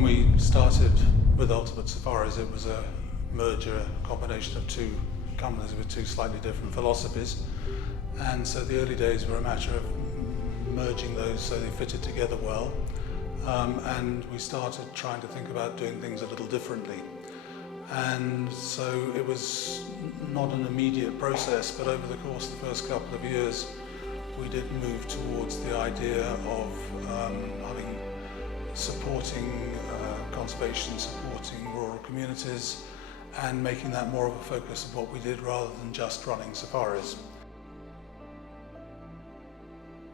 when we started with Ultimate Safaris, it was a merger, a combination of two companies with two slightly different philosophies. And so the early days were a matter of merging those so they fitted together well. And we started trying to think about doing things a little differently. And so it was not an immediate process, but over the course of the first couple of years, we did move towards the idea of supporting conservation, supporting rural communities, and making that more of a focus of what we did rather than just running safaris.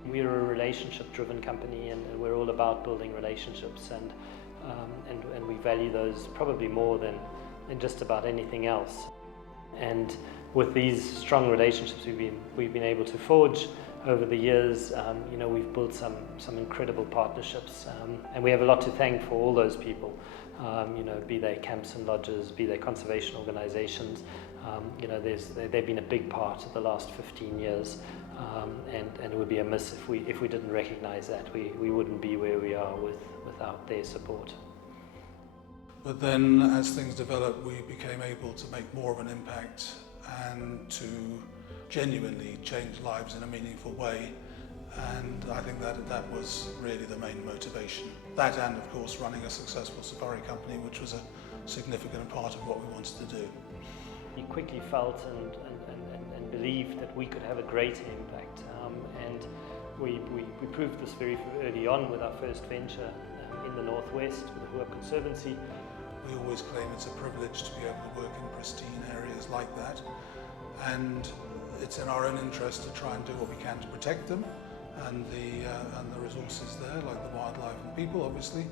We're a relationship-driven company, and we're all about building relationships, and we value those probably more than just about anything else. And with these strong relationships we've been able to forge over the years, we've built some incredible partnerships, and we have a lot to thank for all those people. Be they camps and lodges, be they conservation organisations. They've been a big part of the last 15 years, and it would be a miss if we didn't recognise that. We wouldn't be where we are without their support. But then, as things developed, we became able to make more of an impact and to genuinely change lives in a meaningful way. And I think that was really the main motivation. That, and of course running a successful safari company, which was a significant part of what we wanted to do. We quickly felt and believed that we could have a greater impact, and we proved this very early on with our first venture in the northwest with the Hua Conservancy. We always claim it's a privilege to be able to work in pristine areas like that, and it's in our own interest to try and do what we can to protect them and the resources there, like the wildlife and people, obviously,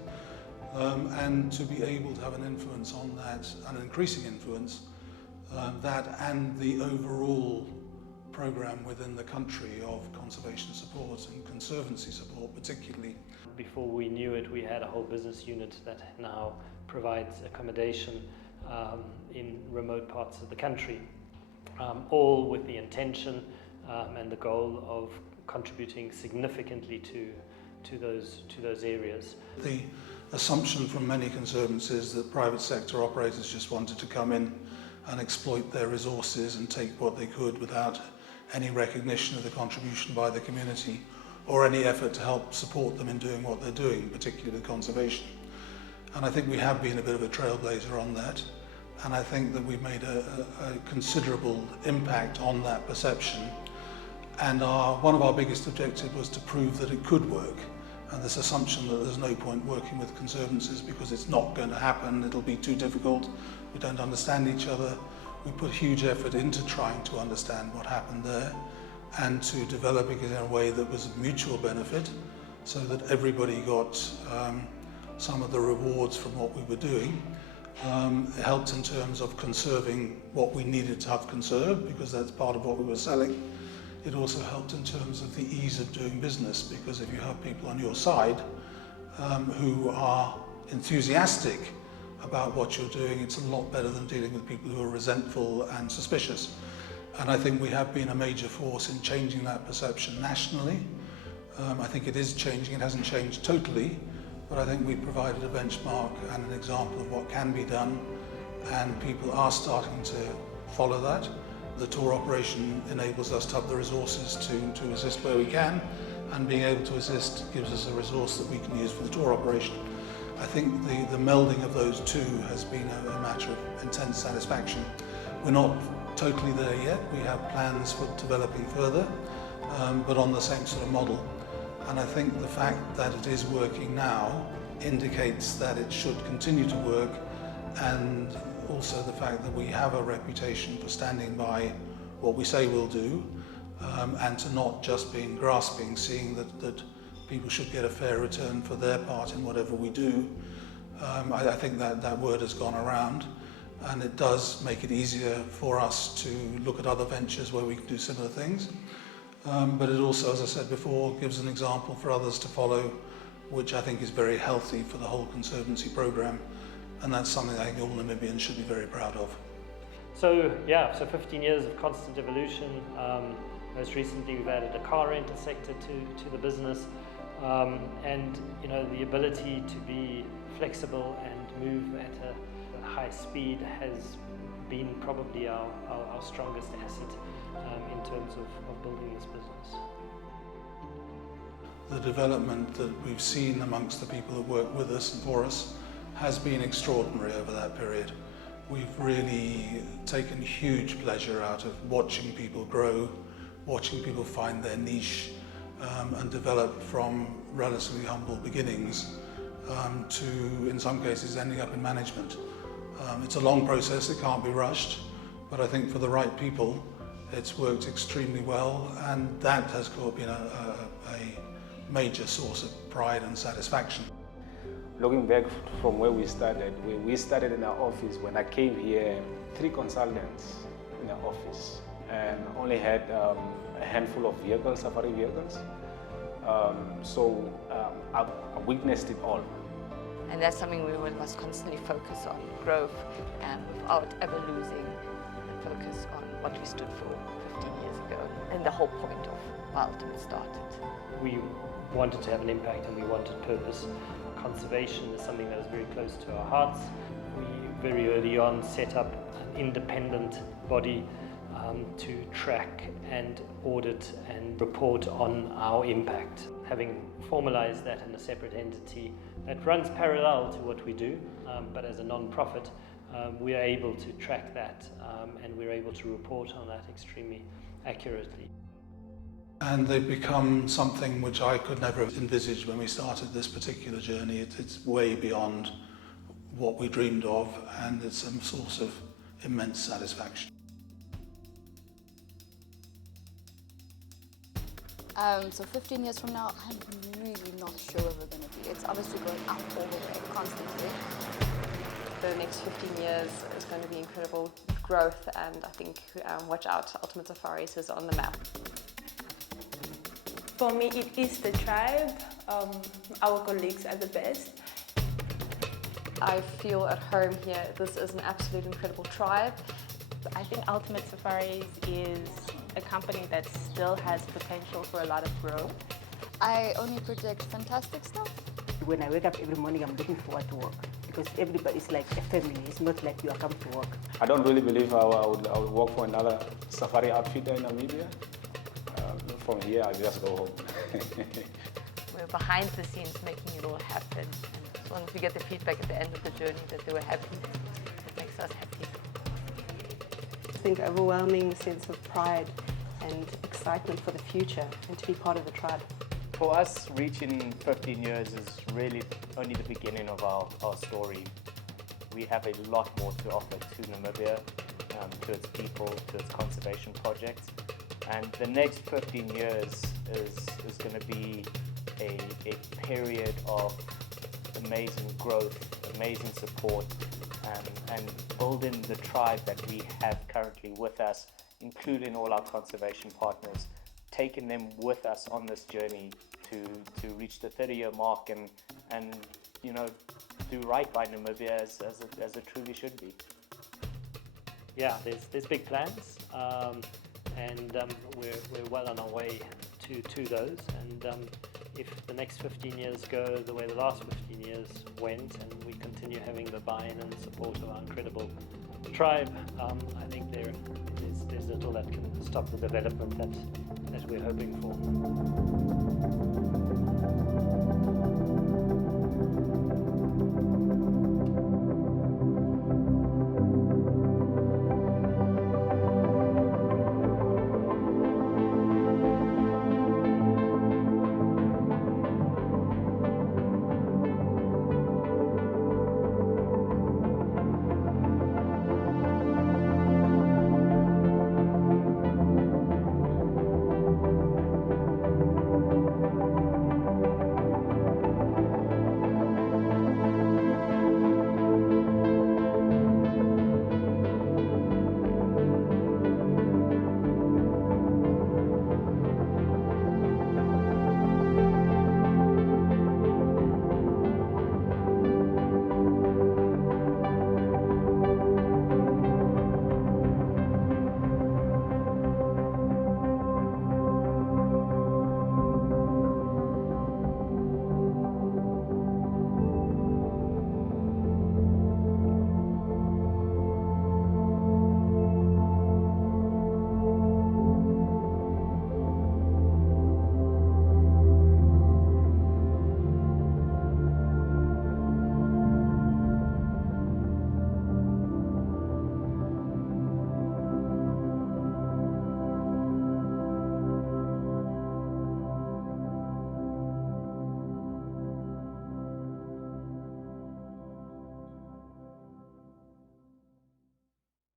and to be able to have an influence on that, an increasing influence, that and the overall program within the country of conservation support and conservancy support particularly. Before we knew it, we had a whole business unit that now provides accommodation in remote parts of the country, all with the intention and the goal of contributing significantly to those areas. The assumption from many conservancies that private sector operators just wanted to come in and exploit their resources and take what they could without any recognition of the contribution by the community or any effort to help support them in doing what they're doing, particularly with conservation. And I think we have been a bit of a trailblazer on that, and I think that we've made a considerable impact on that perception. And one of our biggest objectives was to prove that it could work. And this assumption that there's no point working with conservancies because it's not going to happen, it'll be too difficult, we don't understand each other. We put huge effort into trying to understand what happened there and to developing it in a way that was of mutual benefit so that everybody got some of the rewards from what we were doing. It helped in terms of conserving what we needed to have conserved, because that's part of what we were selling. It also helped in terms of the ease of doing business, because if you have people on your side who are enthusiastic about what you're doing, it's a lot better than dealing with people who are resentful and suspicious. And I think we have been a major force in changing that perception nationally. I think it is changing. It hasn't changed totally, but I think we provided a benchmark and an example of what can be done, and people are starting to follow that. The tour operation enables us to have the resources to assist where we can, and being able to assist gives us a resource that we can use for the tour operation. I think the melding of those two has been a matter of intense satisfaction. We're not totally there yet. We have plans for developing further, but on the same sort of model. And I think the fact that it is working now indicates that it should continue to work, and also the fact that we have a reputation for standing by what we say we'll do, and to not just being grasping, seeing that people should get a fair return for their part in whatever we do. I think that word has gone around, and it does make it easier for us to look at other ventures where we can do similar things. But it also, as I said before, gives an example for others to follow, which I think is very healthy for the whole conservancy program, and that's something I think all Namibians should be very proud of. So 15 years of constant evolution. Most recently we've added a car rental sector to the business, And the ability to be flexible and move at a high speed has been probably our strongest asset in terms of building this business. The development that we've seen amongst the people that work with us and for us has been extraordinary over that period. We've really taken huge pleasure out of watching people grow, watching people find their niche, and develop from relatively humble beginnings to, in some cases, ending up in management. It's a long process, it can't be rushed, but I think for the right people it's worked extremely well, and that has been a major source of pride and satisfaction. Looking back from where we started in our office. When I came here, 3 consultants in our office, and only had a handful of vehicles, safari vehicles. So I witnessed it all. And that's something we must constantly focus on, growth, and without ever losing the focus on what we stood for 15 years ago, and the whole point of why Ultimate started. We wanted to have an impact and we wanted purpose. Conservation is something that was very close to our hearts. We very early on set up an independent body to track and audit and report on our impact. Having formalized that in a separate entity that runs parallel to what we do, but as a non-profit, we are able to track that and we're able to report on that extremely accurately. And they've become something which I could never have envisaged when we started this particular journey. It's way beyond what we dreamed of, and it's a source of immense satisfaction. So 15 years from now, I'm really not sure where we're going to be. It's obviously going up all the way, constantly. The next 15 years is going to be incredible growth, and I think watch out, Ultimate Safaris is on the map. For me, it is the tribe. Our colleagues are the best. I feel at home here. This is an absolute incredible tribe. I think Ultimate Safaris is a company that still has potential for a lot of growth. I only predict fantastic stuff. When I wake up every morning, I'm looking forward to work because everybody's like a family. It's not like you are coming to work. I don't really believe I would work for another safari outfitter in Namibia. From here, I just go home. We're behind the scenes making it all happen. And as long as we get the feedback at the end of the journey that they were happy, it makes us happy. I think overwhelming sense of pride and excitement for the future and to be part of the tribe. For us, reaching 15 years is really only the beginning of our story. We have a lot more to offer to Namibia, to its people, to its conservation projects. And the next 15 years is going to be a period of amazing growth, amazing support, and building the tribe that we have currently with us, including all our conservation partners, taking them with us on this journey to reach the 30-year mark and do right by Namibia as it truly should be. Yeah, there's big plans. And we're well on our way to those, and if the next 15 years go the way the last 15 years went, and we continue having the buy-in and support of our incredible tribe, I think there's little that can stop the development that we're hoping for.